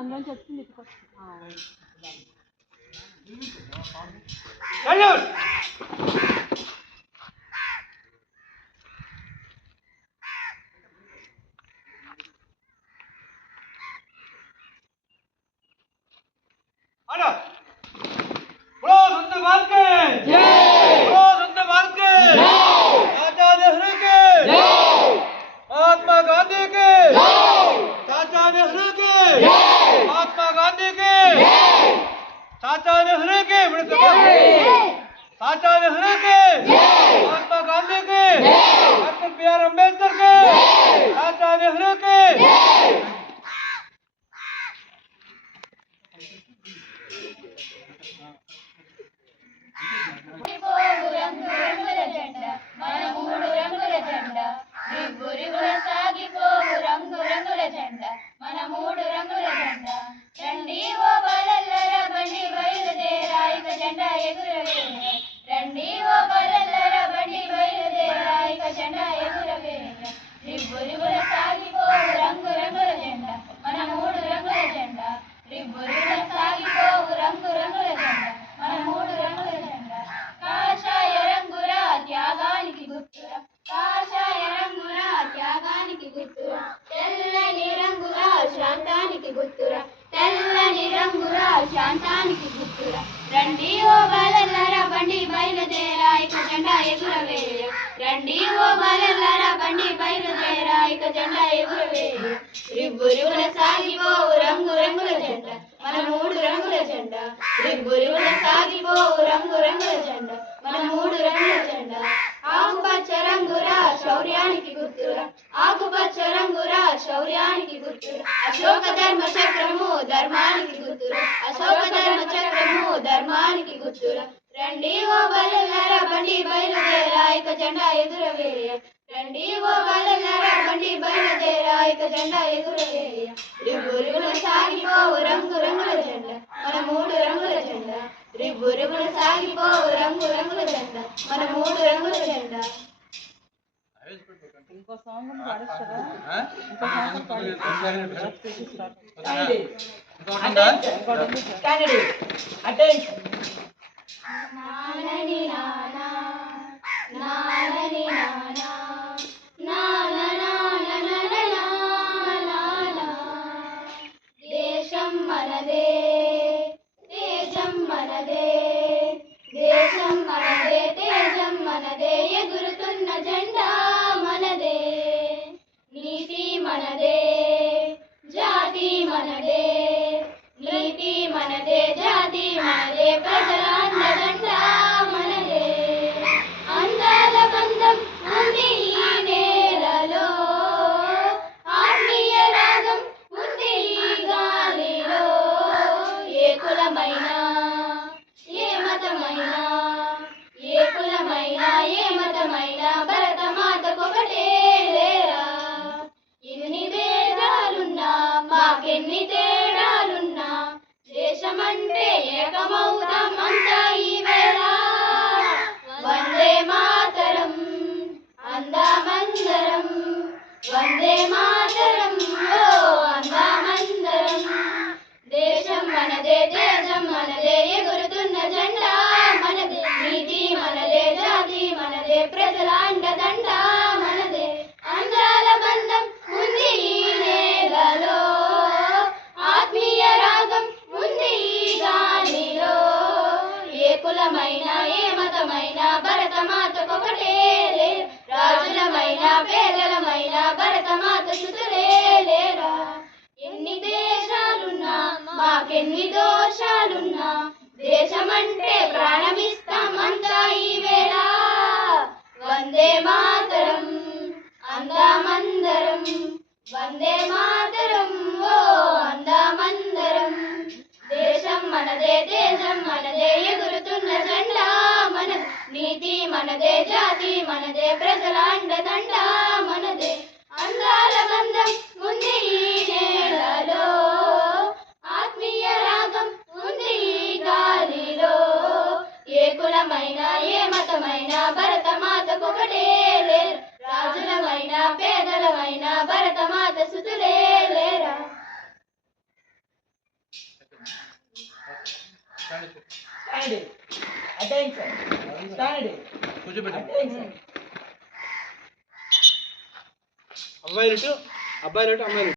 అందులో చెప్తుంది महात्मा गांधी के, चाचा नेहरू के, महात्मा गांधी के, चाचा नेहरू के, चाचा नेहरू के, महात्मा गांधी के, डॉक्टर बी.आर. अम्बेडकर के, चाचा नेहरू के। శాంతానికి గుర్తుర రండి ఓ బాలల్లారా బండి బయలుదేరా ఇక జెండా ఎగురవేయ రండి ఓ బాలల్లారా బండి బయలుదేరా ఇక జెండా ఎగురవేయ రిబ్బురివుల సాగిపోవు రంగు రంగుల జెండా మన మూడు రంగుల జెండా రిబ్బురివుల సాగిపోవు రంగు రంగుల జెండా మన మూడు రంగుల జెండా ఆకుపచ్చ రంగురా శౌర్యానికి గుర్తురా ఆకుపచ్చ రంగురా శౌర్యానికి గుర్తురా అశోక ధర్మ చక్రము ధర్మానికి గుర్తురా అశోక ధర్మ చక్రము ధర్మానికి గుర్తురా రండి ఓ బాలల్లారా బండి బయలుదేరా ఇక జెండా ఎగురవేయ రండి ఓ బాలల్లారా బండి బయలుదేరా ఇక జెండా ఎగురవేయ రిబ్బురివుల సాగిపోవు రంగు రంగుల జెండా మన మూడు రంగుల జెండా రిబ్బురివుల సాగిపోవు రంగు రంగుల జెండా మన మూడు రంగుల జెండా ఇంకో సాంగ్ పాడొచ్చారా నానని నానా నానని నానా నానా నానా దేశం మనదే తేజం మనదే దేశం మనదే తేజం మనదే ఎగురుతున్న జెండా మనదే నీతి మనదే జాతి మనదే నీతి మనదే జాతి మనదే ప్రజల జెండా మనదే ప్రజల అండదండ మనదే అందాల బంధం ఉంది ఈ నేలలో ఆత్మీయ రాగం ఉంది ఈ గాలిలో ఏ కులమైన ఏ మతమైన భరతమాతకొకటే లేరు రాజులమైన పేదలమైన భరతమాత సుతులే లేరా ఎన్ని దేశాలున్నా మాకెన్ని దోషాలున్నా దేశమంటే ప్రాణమిస్తాం అంతా ఈ వేళ వందే మాతరం అందామందరం వందే మాతరం ఓ అందామందరం దేశం మనదే దేశం మనదే ఎగురుతున్న జెండా మన నీతి మనదే జాతి మనదే ప్రజల అండదండ మనదే అందాల బంధం ఉంది ఈ నేలలో ఆత్మీయ రాగం ఉంది ఈ గాలిలో ఏ కులమైన ఏ మతమైన భరతమాతకొకటే లేరు రాజులమైన పేదలమైన భరతమాత సుతులే లేరా అబ్బాయిలు అమ్మాయిలు